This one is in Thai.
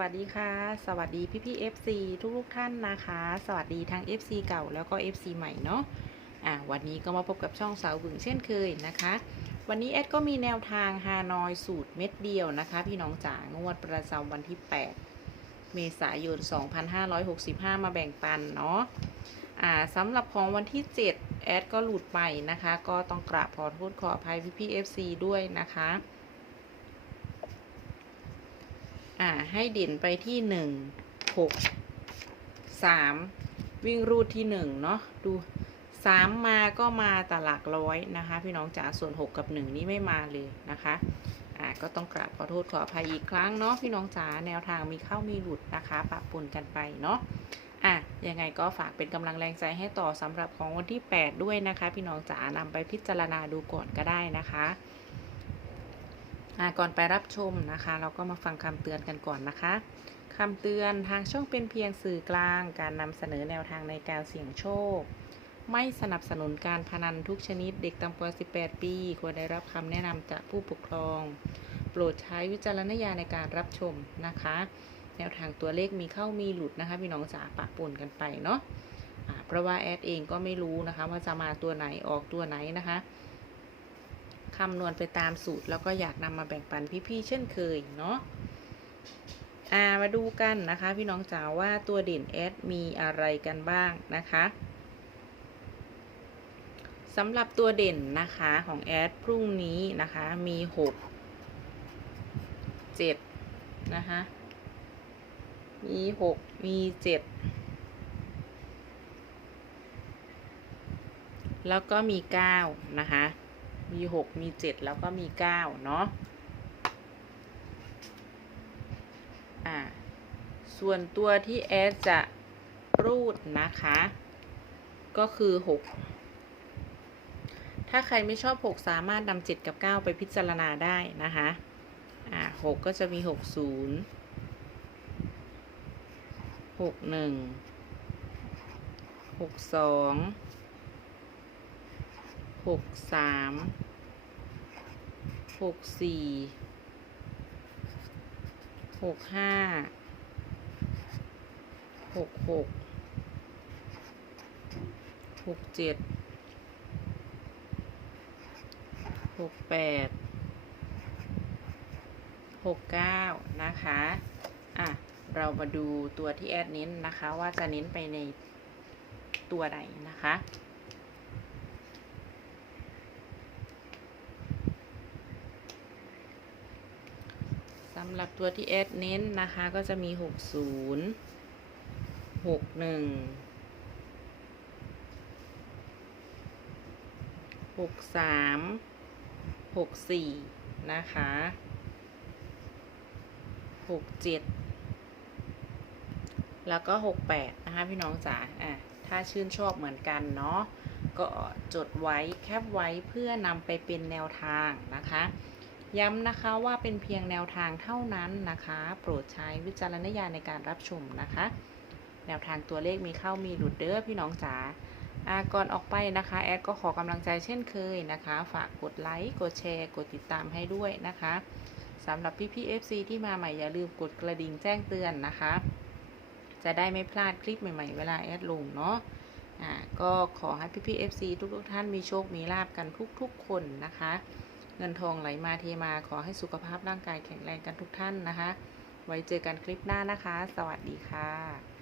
วัสดีค่ะ สวัสดีพี่พี่ๆ FC ทุกทุกๆท่านนะคะ สวัสดีทั้ง FC เก่าแล้วก็ FC ใหม่เนาะอะวันนี้ก็มาพบกับช่องสาวบึงเช่นเคยนะคะ วันนี้แอดก็มีแนวทางฮานอยสูตรเม็ดเดียวนะคะ พี่น้องจ๋างวดประจำวันที่ 8 เมษายน 2565 มาแบ่งปันเนาะอ่าสำหรับของวันที่ 7 แอดก็หลุดไปนะคะ ก็ต้องกราบขอโทษขออภัยพี่พี่ FC ด้วยนะคะ อ่า ให้เด่นไปที่หนึ่งหกสามวิ่งรูดที่หนึ่งเนาะดูสามมาก็มาแต่หลักร้อยนะคะ พี่น้องจ๋าส่วนหกกับหนึ่งนี่ไม่มาเลยนะคะอ่าก็ต้องกราบขอโทษขออภัยอีกครั้งเนาะพี่น้องจ๋าแนวทางมีเข้ามีหลุดนะคะปะปนกันไปเนาะอะยังไงก็ฝากเป็นกำลังแรงใจให้ต่อสำหรับของวันที่ 8 ด้วยนะคะ พี่น้องจ๋านำไปพิจารณาดูก่อนก็ได้นะคะ ก่อนไปรับชมนะคะ เราก็มาฟังคำเตือนกันก่อนนะคะคำเตือนทางช่องเป็นเพียงสื่อกลาง การนำเสนอแนวทางในการเสี่ยงโชค ไม่สนับสนุนการพนันทุกชนิดเด็กต่ำกว่า 18 ปี ควรได้รับคำแนะนำจากผู้ปกครอง โปรดใช้วิจารณญาณในการรับชมนะคะ แนวทางตัวเลขมีเข้ามีหลุดนะคะพี่น้องจ๋าปะปนกันไปเนาะเพราะว่าแอดเองก็ไม่รู้นะคะว่าจะมาตัวไหนออกตัวไหนนะคะ คำนวณไปตามสูตร แล้วก็อยากนำมาแบ่งปันพี่ๆเช่นเคยเนาะามาดูกันนะคะพี่น้องจ๋าว่าตัวเด่นแอดมีอะไรกันบ้างนะคะสำหรับตัวเด่นนะคะของแอดพรุ่งนี้นะคะมีหกเจ็ดนะคะมีหกมีเจ็ดแล้วก็มีเก้านะคะ มีหกมีเจ็ดแล้วก็มีเก้าเนาะอ่าส่วนตัวที่แอดจะรูดนะคะ ก็คือหกถ้าใครไม่ชอบหกสามารถนำเจ็ดกับเก้าไปพิจารณาได้นะคะอ่าหกก็จะมีหกศูนย์หกหนึ่งหกสอง หกสามหกสี่หกห้าหกหกหกเจ็ดหกแปดหกเก้านะคะ อะ เรามาดูตัวที่แอดเน้นนะคะ ว่าจะเน้นไปในตัวไหนนะคะ สำหรับตัวที่แอดเน้นนะคะก็จะมี 60 61 63 64 นะคะ 67 แล้วก็ 68 นะคะพี่น้องจ๋าอะถ้าชื่นชอบเหมือนกันเนาะก็จดไว้แคปไว้เพื่อนำไปเป็นแนวทางนะคะ ย้ำนะคะว่าเป็นเพียงแนวทางเท่านั้นนะคะ โปรดใช้วิจารณญาณในการรับชมนะคะ แนวทางตัวเลขมีเข้ามีหลุดเด้อพี่น้องจ๋าอาก่อนออกไปนะคะ แอดก็ขอกำลังใจเช่นเคยนะคะ ฝากกดไลค์กดแชร์กดติดตามให้ด้วยนะคะสำหรับพี่พี่ FC ที่มาใหม่อย่าลืมกดกระดิ่งแจ้งเตือนนะคะ จะได้ไม่พลาดคลิปใหม่ๆ เวลาแอดลงเนาะก็ขอให้พี่พี่ FC ทุกๆท่านมีโชคมีลาบกันทุกๆคนนะคะ เงินทองไหลมาเทมาขอให้สุขภาพร่างกายแข็งแรงกันทุกท่านนะคะ ไว้เจอกันคลิปหน้านะคะ สวัสดีค่ะ